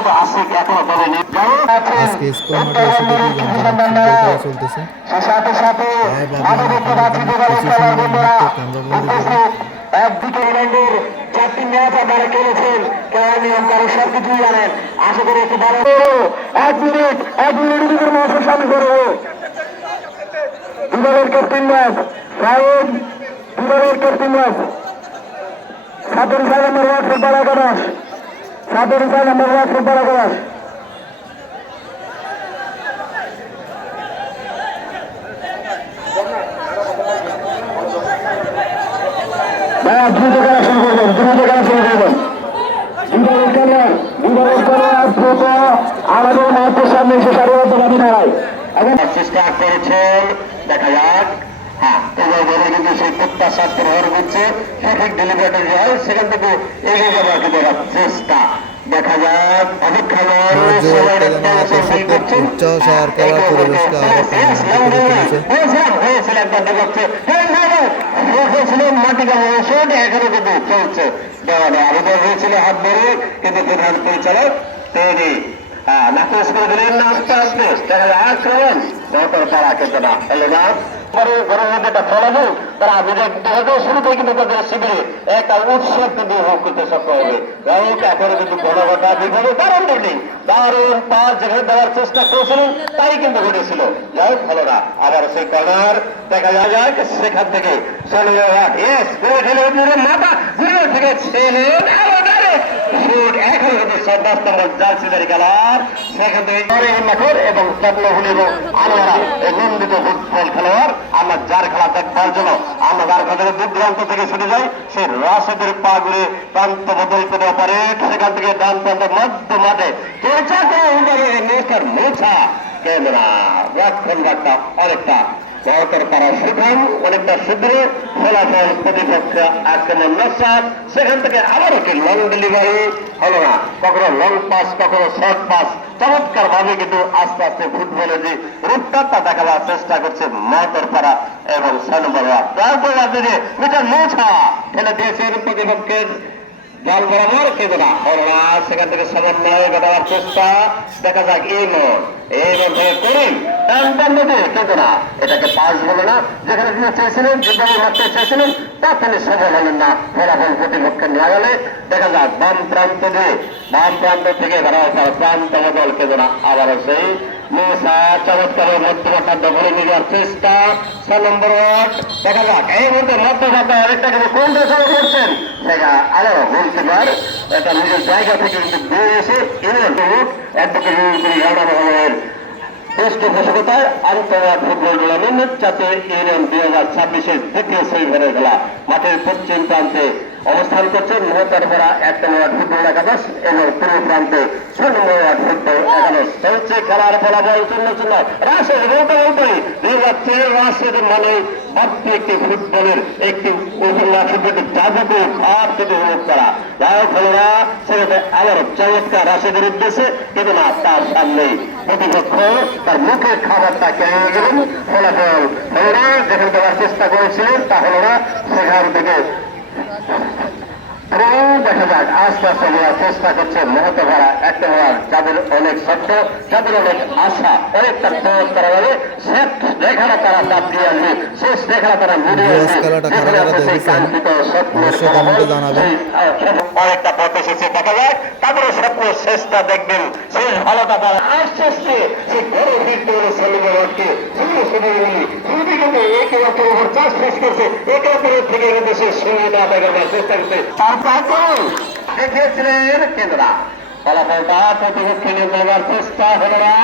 কিন্তু আশিক এখনো বলেনি। আজকে স্কুল মাঠে এসে দেখি ফুটবল খেলা চলতেছে। সাথে সাথে তাই ভাবলাম আপনাদের জন্য কিছু সুন্দর মুহূর্ত ক্যামেরাবন্দি করি। একদিকে ইংল্যান্ডের 4টি ম্যাচ আপনারা খেলেছেন, কেউ নিয়ম কারো সব কিছুই জানেন। আশা করি একটু ভালো 1 মিনিটের ভিতরে ম্যাচ সামনে করবো। দুবারের ক্যাপ্টেন ম্যাচ রায়ন, দুবারের ক্যাপ্টেন ম্যাচ 17 নম্বর ওয়ার্ড ফুটবল একাদশ, 17 নম্বর ওয়ার্ড ফুটবল একাদশ। দ্রুত খেলা শুরু করবেন, দ্রুত খেলা শুরু করবেন। আমাদের মাঠের সামনে এসে সারিবদ্ধভাবে দাঁড়ায় এবং চেষ্টা করেছেন। দেখা যাক, হ্যাঁ এবার বলে কিন্তু সেই প্রত্যাশা প্রহার হচ্ছে, সঠিক ডেলিভারি হয়, সেখান থেকে এগিয়ে যাবার কিন্তু চেষ্টা। দেখা যাক অপেক্ষা এখনো কিন্তু চলছে। আবেদন হয়েছিল হাত ধরে, কিন্তু প্রধান পরিচালক তৈরি নাকচ করে দিলেন না। আস্তে আস্তে দেখা যায় আক্রমণ গতর তারা কিন্তু না হলো না। শুরুতেই কিন্তু তাদের শিবিরে একটা উৎসব কিন্তু উপভোগ করতে সক্ষম হবে। এখন কিন্তু ঘনঘটা বিপদে দারুণ নেই, দারুণ পাস যেখানে দেওয়ার চেষ্টা করেছিলেন তাই কিন্তু ঘটেছিল। যাই হোক হলো না। আবার সেই কর্নার দেখা যায় সেখান থেকে মাথা ঘুরে থেকে ছেলে এখন কিন্তু 10 নম্বর জার্সিদারি খেলার সেখান থেকে এবং আমরা নন্দিত ফুটবল খেলোয়াড় আমরা যার খেলা দেখবার জন্য আমরা যার খেলা দূর দূরান্ত থেকে ছুটে যাই, সেই রাশেদের পা ঘুরে প্রান্ত বদল করে পারে সেখান থেকে ডান প্রান্ত মধ্য মাঠে মোছা ক্যামেরা রক্ষণ রাখা অনেকটা বহতর করা সুঠাম, অনেকটা শুধু ফলাফল প্রতিপক্ষ আক্রমণ নসাদ। সেখান থেকে আবারও কি লং ডেলিভারি হলো না, কখনো লং পাস কখনো শর্ট পাস, চমৎকার ভাবে কিন্তু আস্তে আস্তে ফুটবলের যে রূপটা তা দেখাবার চেষ্টা করছে মহতর পাড়া এবং 6 নম্বর ওয়ার্ড। তারপর যে মিটার মোছা ফেলে দিয়েছেন প্রতিপক্ষের জাল বরাবর, কিন্তু না হলো না। সেখান থেকে সমন্বয় ঘটাবার চেষ্টা। দেখা যাক এই ধরে করিম কিন্তু না, এটাকে পাস বলে না। যেখানে তিনি চেয়েছিলেন, যেভাবে মারতে চেয়েছিলেন তা তিনি সফল হলেন না। ফলাফল প্রতিপক্ষে নেওয়া গেলে দেখা যাক বাম প্রান্ত থেকে প্রান্ত বদল, কিন্তু না আবারও সেই মোসা চমৎকার মধ্যমাঠা দখলে নিয়ে যাওয়ার চেষ্টা। 6 নম্বর ওয়ার্ড দেখা যাক এই মুহূর্তে মধ্যমাঠা অনেকটা কিন্তু কোন দেশে করছেন সেটা আবারও গোলকিপার এটা নিজের জায়গা থেকে কিন্তু বেরিয়ে এসে এর পৃষ্ঠপোষকতায় আন্তর্জাতিক ফুটবল টুর্নামেন্ট জাতীয় ইউনিয়ন 2026-এর দ্বিতীয় সেমিফাইনাল খেলা মাঠের পশ্চিম প্রান্তে অবস্থান করছেন মহতারপাড়া 1 নম্বর ফুটবল একাদশ এবং পূর্ব প্রান্তে 6 নম্বর ফুটবল একাদশ। চলছে খেলার ফলাফল 0-0। রাশেদ বলতে 2013 রাশেদ মানে মাত্র একটি ফুটবলের একটি জাদুকর ভাব থেকে উপভোগ করা। যাই খেলোয়াড়রা সেখানে আবারও চমৎকার রাশেদের উদ্দেশ্যে, কিন্তু না তার সামনেই প্রতিপক্ষ তার মুখের খাবারটা কেড়ে গেলেন। ফলাফল হলো না, যেখানে দেওয়ার চেষ্টা করেছিলেন তা হলো না। সেখান থেকে দেখা যাক আস্তে আস্তে দেওয়ার চেষ্টা করছে মহতভাড়া 1 নম্বর, যাদের অনেক স্বপ্ন, যাদের অনেক আশা, অনেকটা খরচ করা যাবে। শেষ রেখাটা তারা চাপ দিয়ে আসবে, শেষ রেখাটা তারা মুড়িয়ে অনেকটা পথ এসেছে। দেখা যাক তাদের স্বপ্ন শেষটা দেখবেন, শেষ ভালোটা তারা আস্তে আস্তে সেই বড় ফিরতে হলে সেলিমকে চাষ শেষ করছে। একাত্তরের থেকে কিন্তু সে সময়টা দেখাবার চেষ্টা করছে দেখিয়েছিলেন, কিন্তু না ফলাফলটা প্রতিপক্ষে নিয়ে যাওয়ার চেষ্টা হলো না।